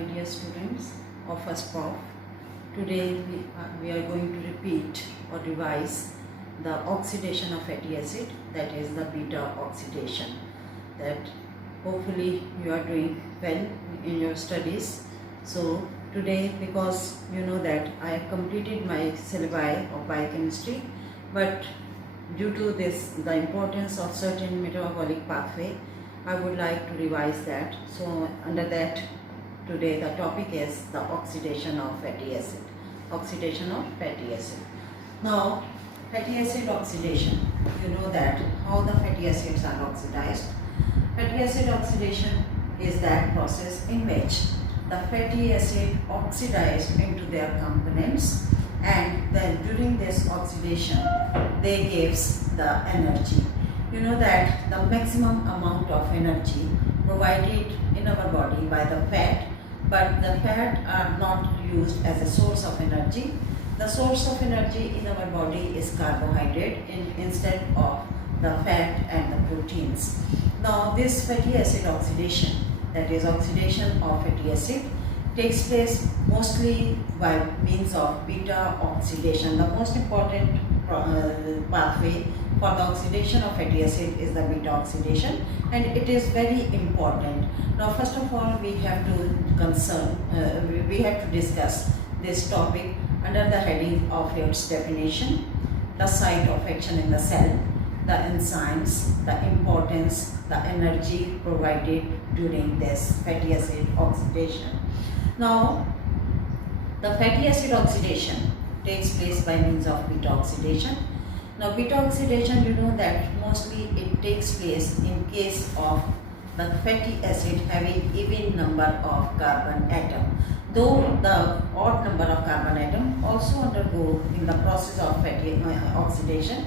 my dear students of first Prof. Today we are going to repeat or revise the oxidation of fatty acid, that is the beta oxidation. That hopefully you are doing well in your studies. So today, because you know that I have completed my syllabi of biochemistry, but due to this, the importance of certain metabolic pathway, I would like to revise that. So under that, today the topic is the oxidation of fatty acid. Oxidation of fatty acid. Now, fatty acid oxidation, you know that how the fatty acids are oxidized. Fatty acid oxidation is that process in which the fatty acid oxidized into their components, and then during this oxidation they gives the energy. You know that the maximum amount of energy provided in our body by the fat, but the fat are not used as a source of energy. The source of energy in our body is carbohydrate instead of the fat and the proteins. Now this fatty acid oxidation, that is oxidation of fatty acid, takes place mostly by means of beta oxidation. The most important pathway for the oxidation of fatty acid is the beta oxidation, and it is very important. Now first of all, we have to discuss this topic under the heading of its definition, the site of action in the cell, the enzymes, the importance, the energy provided during this fatty acid oxidation. Now, the fatty acid oxidation takes place by means of beta oxidation. Now, beta oxidation, you know that mostly it takes place in case of the fatty acid having even number of carbon atom. Though the odd number of carbon atom also undergo in the process of fatty oxidation.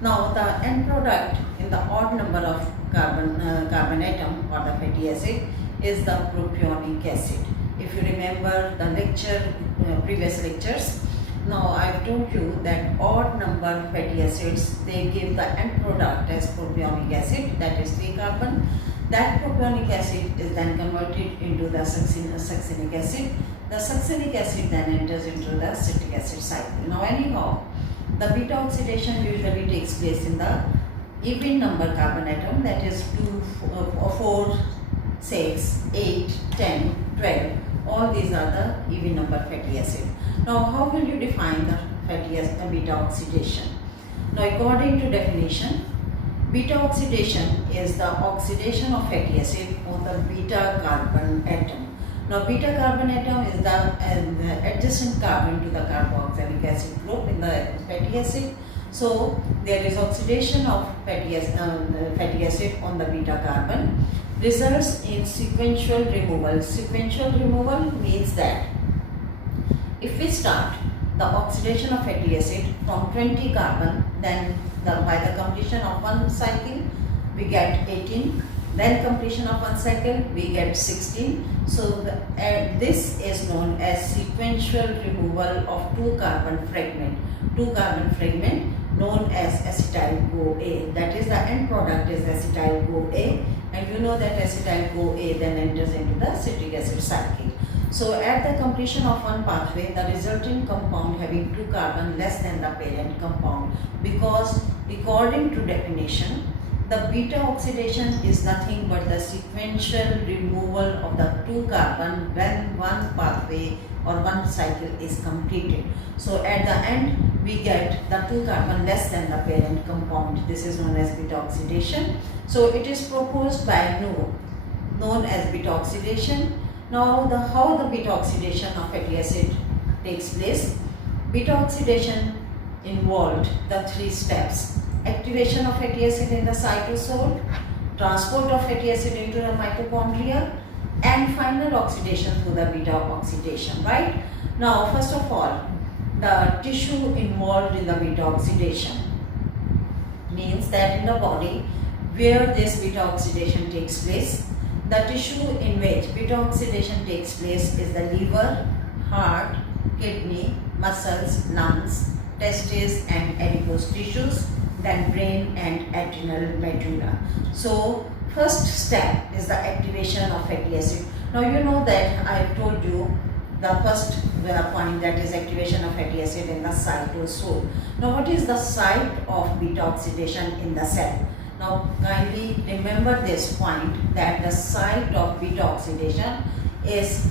Now, the end product in the odd number of carbon atom or the fatty acid is the propionic acid. If you remember the previous lectures, now I have told you that odd number fatty acids, they give the end product as propionic acid, that is 3 carbon. That propionic acid is then converted into the succinic acid. The succinic acid then enters into the citric acid cycle. Now anyhow, the beta oxidation usually takes place in the even number carbon atom, that is 2, 4, 6, 8, 10, 12. All these are the even number fatty acid. Now how will you define the fatty acid beta oxidation? Now according to definition, beta oxidation is the oxidation of fatty acid on the beta carbon atom. Now beta carbon atom is the adjacent carbon to the carboxylic acid group in the fatty acid. So there is oxidation of fatty acid on the beta carbon, results in sequential removal. Sequential removal means that if we start the oxidation of fatty acid from 20 carbon, then by the completion of one cycle we get 18, then completion of one cycle we get 16. So this is known as sequential removal of 2 carbon fragment. 2 carbon fragment known as acetyl-CoA. That is the end product is acetyl-CoA, and you know that acetyl-CoA then enters into the citric acid cycle. So at the completion of one pathway, the resulting compound having 2 carbon less than the parent compound, because according to definition, the beta oxidation is nothing but the sequential removal of the 2 carbon when one pathway or one cycle is completed. So at the end we get the 2 carbon less than the parent compound. This is known as beta oxidation. So it is proposed by known as beta oxidation. Now how the beta oxidation of fatty acid takes place. Beta oxidation involved the 3 steps: activation of fatty acid in the cytosol, transport of fatty acid into the mitochondria, and final oxidation through the beta oxidation, right? Now first of all, the tissue involved in the beta oxidation means that in the body where this beta oxidation takes place, the tissue in which beta oxidation takes place is the liver, heart, kidney, muscles, lungs, testes and adipose tissues, then brain and adrenal medulla. So first step is the activation of fatty acid. Now you know that I have told you the first point, that is activation of fatty acid in the cytosol. Now what is the site of beta oxidation in the cell? Now kindly remember this point, that the site of beta oxidation is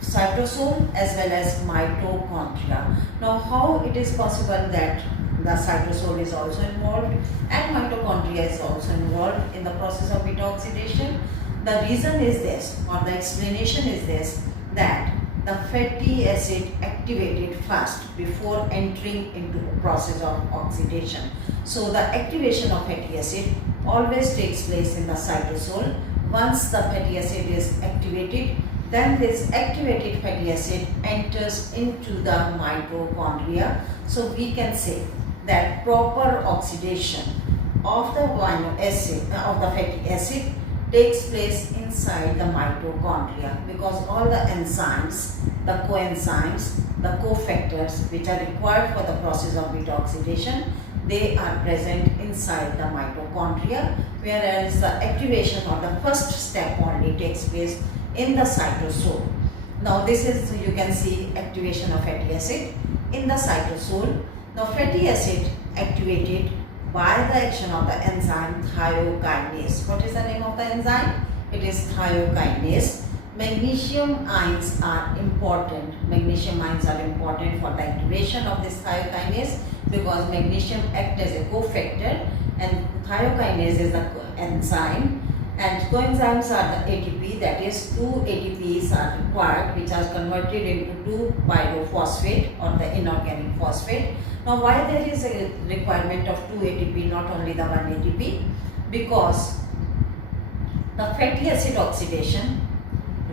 cytosol as well as mitochondria. Now how it is possible that the cytosol is also involved and mitochondria is also involved in the process of beta oxidation? The reason is this, or the explanation is this, that the fatty acid activated first before entering into the process of oxidation. So the activation of fatty acid always takes place in the cytosol. Once the fatty acid is activated, then this activated fatty acid enters into the mitochondria. So we can say that proper oxidation of the amino acid of the fatty acid takes place inside the mitochondria, because all the enzymes, the coenzymes, the cofactors which are required for the process of beta oxidation, they are present inside the mitochondria, whereas the activation or the first step only takes place in the cytosol. Now this is, you can see, activation of fatty acid in the cytosol. Now fatty acid activated by the action of the enzyme thiokinase. What is the name of the enzyme? It is thiokinase. Magnesium ions are important. Magnesium ions are important for the activation of this thiokinase, because magnesium acts as a cofactor and thiokinase is the enzyme, and coenzymes are the ATP, that is 2 ATPs are required, which are converted into 2 pyrophosphate or the inorganic phosphate. Now why there is a requirement of 2 ATP, not only the 1 ATP? Because the fatty acid oxidation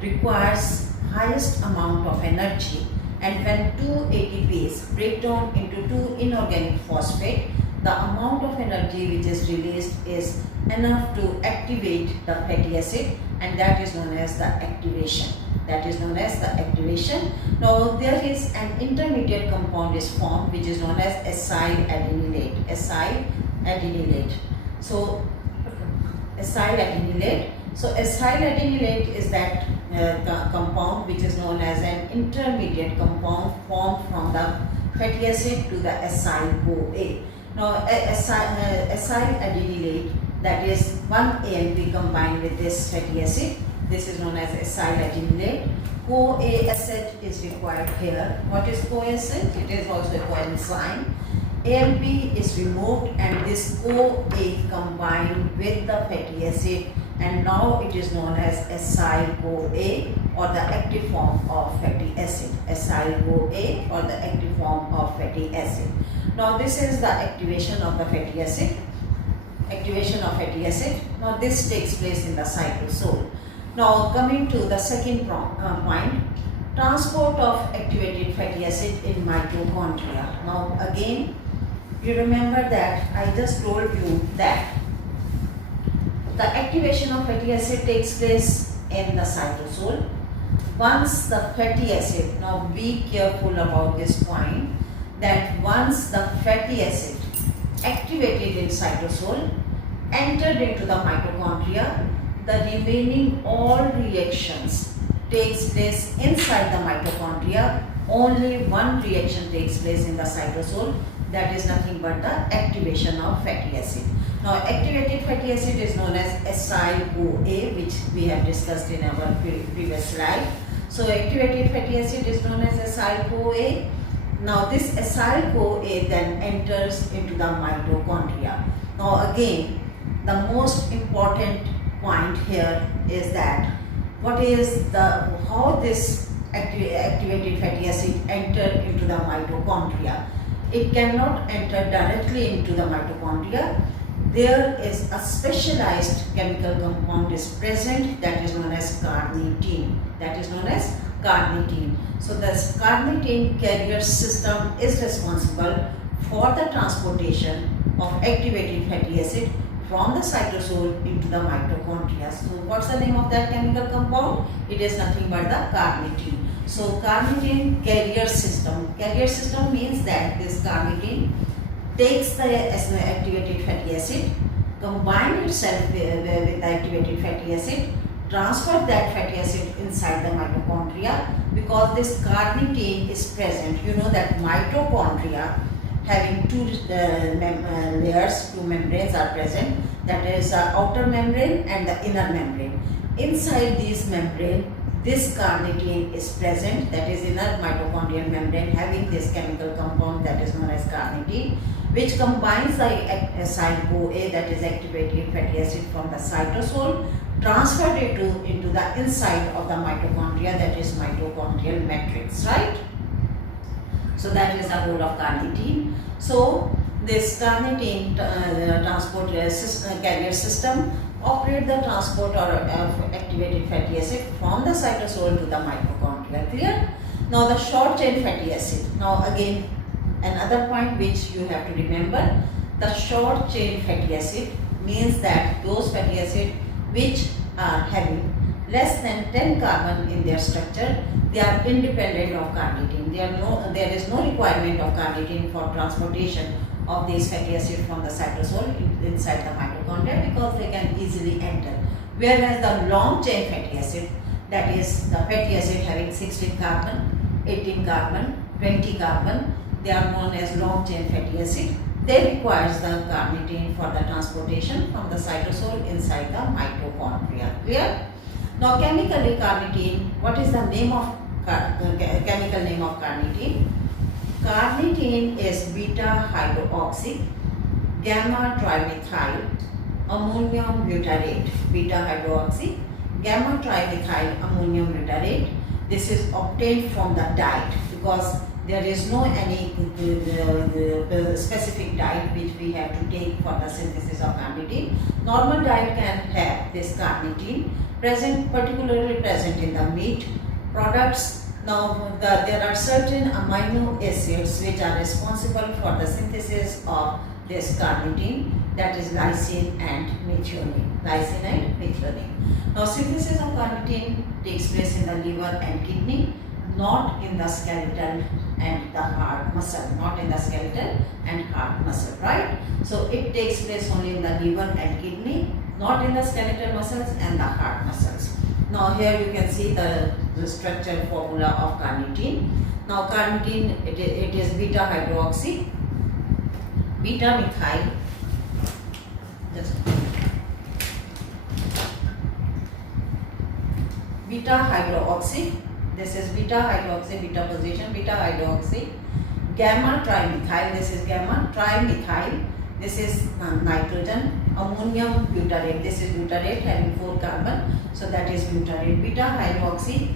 requires highest amount of energy, and when 2 ATPs break down into 2 inorganic phosphate, the amount of energy which is released is enough to activate the fatty acid, and that is known as the activation. That is known as the activation. Now there is an intermediate compound is formed, which is known as acyl adenylate. Acyl adenylate. So acyl adenylate. So acyl adenylate is that compound which is known as an intermediate compound formed from the fatty acid to the acyl CoA. Now acyl adenylate, that is 1 AMP combined with this fatty acid, this is known as acyl adenylate. CoA acid is required here. What is CoA acid? It is also a coenzyme. AMP is removed and this CoA combined with the fatty acid, and now it is known as acyl CoA, or the active form of fatty acid. Acyl CoA, or the active form of fatty acid. Now this is the activation of the fatty acid. Activation of fatty acid. Now this takes place in the cytosol. Now coming to the second point, transport of activated fatty acid in mitochondria. Now again, you remember that I just told you that the activation of fatty acid takes place in the cytosol. Once the fatty acid, now be careful about this point, that once the fatty acid activated in cytosol entered into the mitochondria, the remaining all reactions takes place inside the mitochondria. Only one reaction takes place in the cytosol, that is nothing but the activation of fatty acid. Now activated fatty acid is known as acyl CoA, which we have discussed in our previous slide. So activated fatty acid is known as acyl CoA. Now this acyl CoA then enters into the mitochondria. Now again, the most important point here is that how this activated fatty acid enter into the mitochondria. It cannot enter directly into the mitochondria. There is a specialized chemical compound is present, that is known as carnitine. That is known as carnitine. So this carnitine carrier system is responsible for the transportation of activated fatty acid from the cytosol into the mitochondria. So what's the name of that chemical compound? It is nothing but the carnitine. So carnitine carrier system. Carrier system means that this carnitine takes the activated fatty acid, combine itself with the activated fatty acid, transfer that fatty acid inside the mitochondria, because this carnitine is present. You know that mitochondria having two layers, two membranes are present, that is the outer membrane and the inner membrane. Inside these membrane, this carnitine is present, that is inner mitochondrial membrane having this chemical compound that is known as carnitine, which combines the acyl CoA, that is activated fatty acid, from the cytosol, transferred it into the inside of the mitochondria, that is mitochondrial matrix, right? So that is the role of carnitine. So this carnitine transport carrier system operate the transport of activated fatty acid from the cytosol to the mitochondria. Clear? Now the short chain fatty acid. Now again another point which you have to remember, the short chain fatty acid means that those fatty acid which are having less than 10 carbon in their structure, they are independent of carnitine. There is no requirement of carnitine for transportation of these fatty acid from the cytosol inside the mitochondria, because they can easily enter. Whereas the long chain fatty acid, that is the fatty acid having 16 carbon, 18 carbon, 20 carbon, they are known as long chain fatty acid. They requires the carnitine for the transportation from the cytosol inside the mitochondria. Clear? Now chemically carnitine, what is the name of chemical name of carnitine? Carnitine is beta hydroxy gamma trimethyl ammonium butyrate. Beta hydroxy gamma trimethyl ammonium butyrate. This is obtained from the diet, because there is no any specific diet which we have to take for the synthesis of carnitine. Normal diet can have this carnitine present, particularly present in the meat products. Now there are certain amino acids which are responsible for the synthesis of this carnitine, that is lysine and methionine. Lysine and methionine. Now synthesis of carnitine takes place in the liver and kidney, not in the skeletal and the heart muscle, not in the skeletal and heart muscle, right? So it takes place only in the liver and kidney, not in the skeletal muscles and the heart muscles. Now here you can see the structure formula of carnitine. Now carnitine, it is beta hydroxy, beta methyl, beta hydroxy. This is beta hydroxy, beta position, beta hydroxy, gamma trimethyl, this is gamma trimethyl, this is nitrogen, ammonium butyrate, this is butyrate having 4 carbon, so that is butyrate. Beta hydroxy,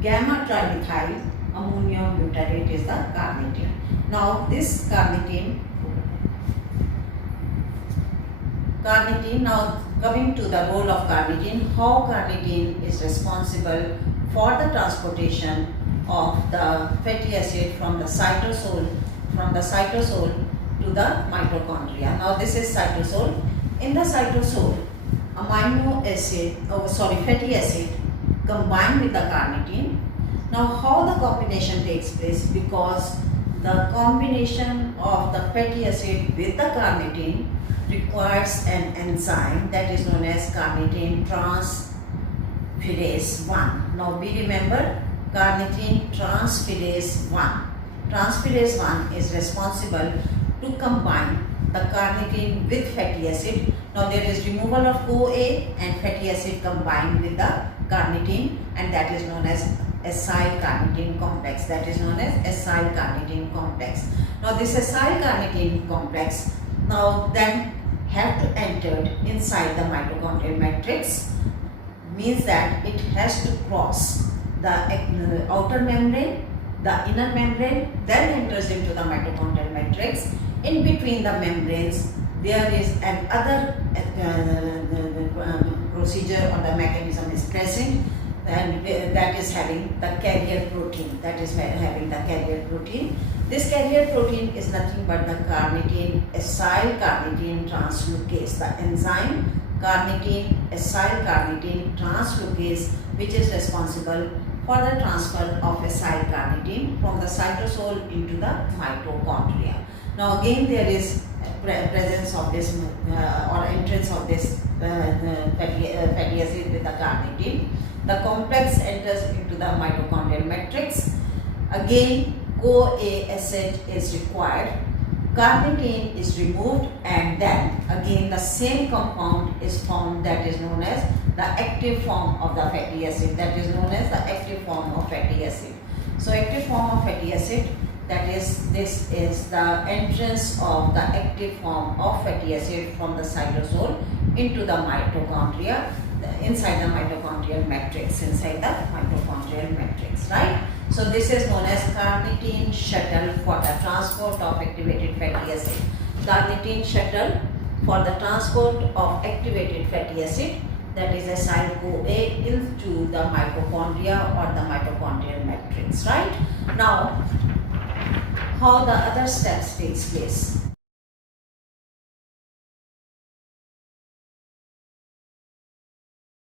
gamma trimethyl, ammonium butyrate is the carnitine. Now this carnitine, now coming to the role of carnitine, how carnitine is responsible for the transportation of the fatty acid from the cytosol to the mitochondria. Now this is cytosol. In the cytosol, fatty acid combined with the carnitine. Now how the combination takes place? Because the combination of the fatty acid with the carnitine requires an enzyme that is known as carnitine transferase 1. Now we remember carnitine transferase 1. Transferase 1 is responsible to combine the carnitine with fatty acid. Now there is removal of CoA and fatty acid combined with the carnitine, and that is known as acyl carnitine complex. That is known as acyl carnitine complex. Now this acyl carnitine complex now then have to enter inside the mitochondrial matrix, means that it has to cross the outer membrane, the inner membrane, then enters into the mitochondrial matrix. In between the membranes, there is another procedure or the mechanism is present, and that is having the carrier protein. This carrier protein is nothing but the carnitine, acyl carnitine translocase, the enzyme carnitine, acyl carnitine translocase, which is responsible for the transfer of acyl carnitine from the cytosol into the mitochondria. Now again there is presence of this or entrance of this fatty acid with the carnitine, the complex enters into the mitochondrial matrix. Again, CoA acid is required, carnitine is removed, and then again the same compound is formed that is known as the active form of the fatty acid, that is known as the active form of fatty acid. So active form of fatty acid, that is, this is the entrance of the active form of fatty acid from the cytosol into the mitochondria, inside the mitochondrial matrix, right? So this is known as carnitine shuttle for the transport of activated fatty acid. Carnitine shuttle for the transport of activated fatty acid, that is acyl-CoA, into the mitochondria or the mitochondrial matrix, right? Now, how the other steps takes place.